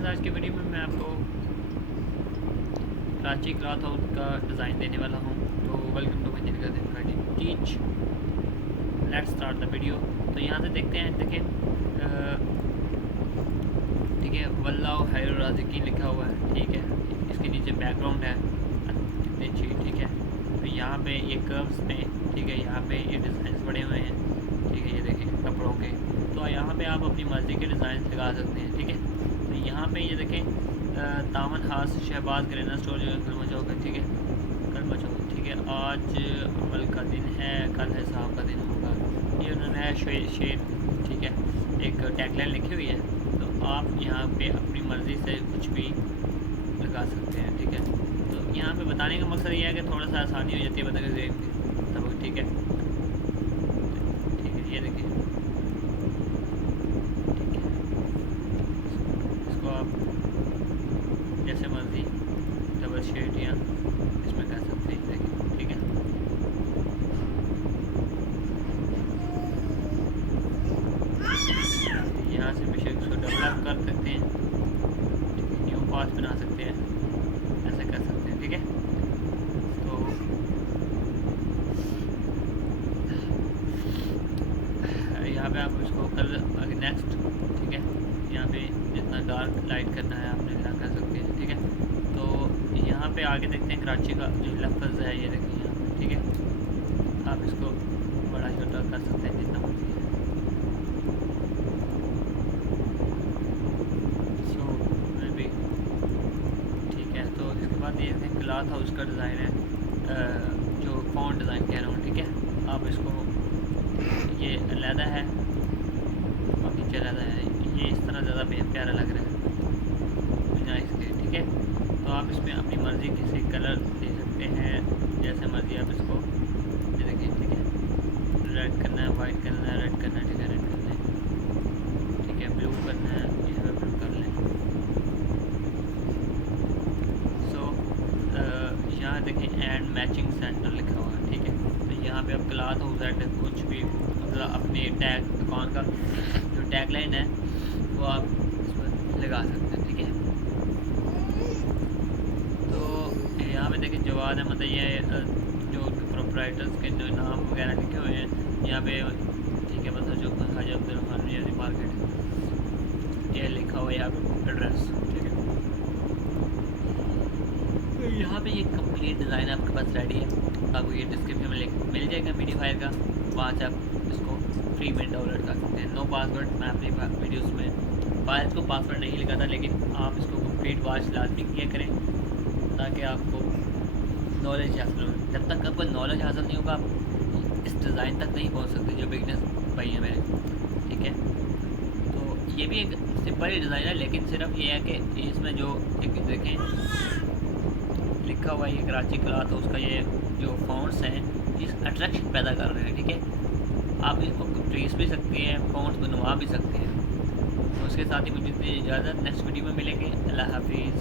Guys, आज की video में मैं आपको कराची क्लॉथ हाउस का डिज़ाइन देने वाला हूँ। तो वेलकम टू माय चैनल गadi teach. Let's start the video. तो यहाँ से देखते हैं, देखें ठीक है, वल्लाह खैर राज़िकीन लिखा हुआ है। ठीक है, इसके नीचे बैकग्राउंड है कितनी अच्छी। ठीक है, तो यहाँ पे ये कर्व्स में, ठीक है, यहाँ पे ये डिज़ाइन बने हुए हैं। ठीक है, ये देखें कपड़ों के। तो यहाँ पे आप अपनी मर्ज़ी के डिज़ाइन लगा सकते हैं। ठीक है, तो यहाँ पे ये देखें दामन हास शहबाज ग्रेना स्टोर जो कलमा चौक है। ठीक है, कलमा चौक। ठीक है, आज अमल का दिन है, कल हिसाब का दिन होगा। ये उन्होंने शेर ठीक है एक टैगलाइन लिखी हुई है। तो आप यहाँ पे अपनी मर्ज़ी से कुछ भी लगा सकते हैं। ठीक है, तो यहाँ पे बताने का मकसद ये है कि थोड़ा सा आसानी हो जाती है बता के तब। ठीक है, ये देखिए, ठीक है, इसको आप जैसे मर्जी डबल शेड या इसमें कर सकते हैं। देखिए, ठीक है, यहाँ से भी इसको डेवलप कर सकते हैं। न्यू पाथ बना सकते हैं, ऐसे कर सकते हैं। ठीक है, तो यहाँ पे आप इसको कलर नेक्स्ट। ठीक है, यहाँ पे जितना डार्क लाइट करना है आपने इतना कर सकते हैं। ठीक है, तो यहाँ पे आगे देखते हैं कराची का जो लफ्ज़ है, ये देखिए यहाँ पे। ठीक है, आप इसको बड़ा छोटा कर सकते हैं जितना मर्जी है। सो मैं भी ठीक है, तो इसके बाद ये देखें क्लॉथ हाउस का डिज़ाइन है, जो फ़ॉन्ट डिज़ाइन कह रहा हूँ। ठीक है, आप इसको ये अलहदा है और नीचे अलहदा है, ये इस तरह ज़्यादा प्यारा लग रहा है बिना इसके। ठीक है, तो आप इसमें अपनी मर्ज़ी किसी कलर दे सकते हैं, जैसे मर्ज़ी आप इसको ये देखिए। ठीक है, रेड करना है, वाइट करना है, रेड करना है। ठीक है, रेड कर लें। ठीक है, ब्लू करना है, इसमें ब्लू कर लें। सो यहाँ देखें एंड मैचिंग सेंटर लिखा हुआ है। ठीक है, तो यहाँ पे आप क्लॉथ हाउस एंड कुछ भी मतलब अपने टैग दुकान का जो टैग लाइन है वो आप इसमें लगा सकते हैं। ठीक है, तो यहाँ पे देखिए जवाद है, मतलब ये जो प्रोप्राइटर्स के जो नाम वगैरह लिखे हुए हैं यहाँ पे। ठीक है, मतलब जो हाजी अब्दुल मार्केट ये लिखा हुआ है यहाँ पे एड्रेस। ठीक है, तो यहाँ पे ये कंप्लीट डिज़ाइन आपके पास रेडी है। आपको ये डिस्क्रिप्शन में लिंक मिल जाएगा पीडी फाइल का, वहाँ से आप इसको फ्री में डाउनलोड कर सकते हैं। No password. मैं अपनी वीडियोस में फाइल को पासवर्ड नहीं लिखा था, लेकिन आप इसको कंप्लीट वॉच लाजमी किया करें ताकि आपको नॉलेज हासिल हो। जब तक आपको नॉलेज हासिल नहीं होगा आप इस डिज़ाइन तक नहीं पहुँच सकते, जो बिगनर्स भाई हैं मेरे। ठीक है, तो ये भी एक सिंपल ही डिज़ाइन है, लेकिन सिर्फ ये है कि इसमें जो एक देखें लिखा हुआ है ये कराची क्लॉथ हाउस का, ये जो फ़ॉन्ट्स हैं इस अट्रैक्शन पैदा कर रहे हैं। ठीक है, आप इसको ट्रेस भी सकते हैं, फ़ॉन्ट्स बनवा भी सकते हैं। तो उसके साथ ही मुझे इजाज़त, नेक्स्ट वीडियो में मिलेंगे। अल्लाह हाफिज़।